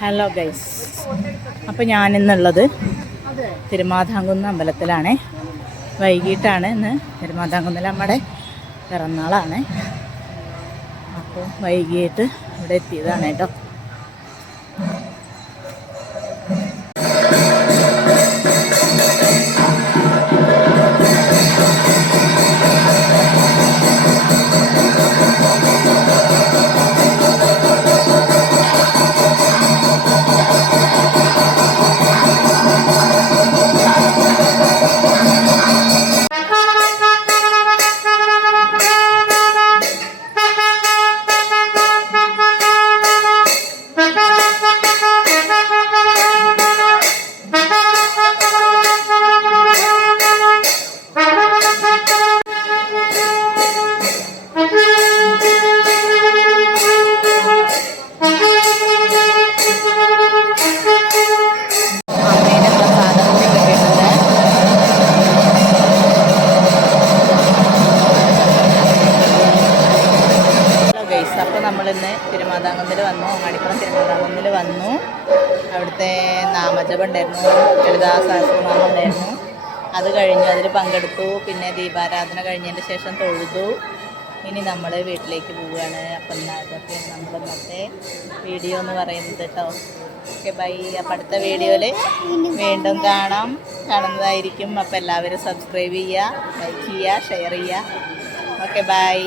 Hello guys, അപ്പോൾ ഞാനിന്നുള്ളത് തിരുമാതാംകുന്ന് അമ്പലത്തിലാണ്. വൈകിട്ടാണ് ഇന്ന്. തിരുമാതാംകുന്നിൽ നമ്മുടെ പിറന്നാളാണ്. അപ്പോൾ വൈകിട്ട് ഇവിടെ എത്തിയതാണ് കേട്ടോ. അപ്പോൾ നമ്മളിന്ന് തിരുമാതാംകുന്നിൽ വന്നു, അങ്ങാടിപ്പുറം തിരുമാതാംകുന്നിൽ വന്നു. അവിടുത്തെ നാമജപം ഉണ്ടായിരുന്നു, ലളിതാ സഹസ്രനാമം ഉണ്ടായിരുന്നു. അത് കഴിഞ്ഞു, അതിൽ പങ്കെടുത്തു. പിന്നെ ദീപാരാധന കഴിഞ്ഞതിന് ശേഷം തൊഴുതു. ഇനി നമ്മൾ വീട്ടിലേക്ക് പോവുകയാണ്. അപ്പം അതൊക്കെ നമ്മുടെ ഇന്നത്തെ വീഡിയോ എന്ന് പറയുന്നത് കേട്ടോ. Okay, bye. അപ്പം അടുത്ത വീഡിയോയിൽ വീണ്ടും കാണുന്നതായിരിക്കും. അപ്പോൾ എല്ലാവരും സബ്സ്ക്രൈബ് ചെയ്യുക, ലൈക്ക് ചെയ്യുക, ഷെയർ ചെയ്യുക. Okay, by.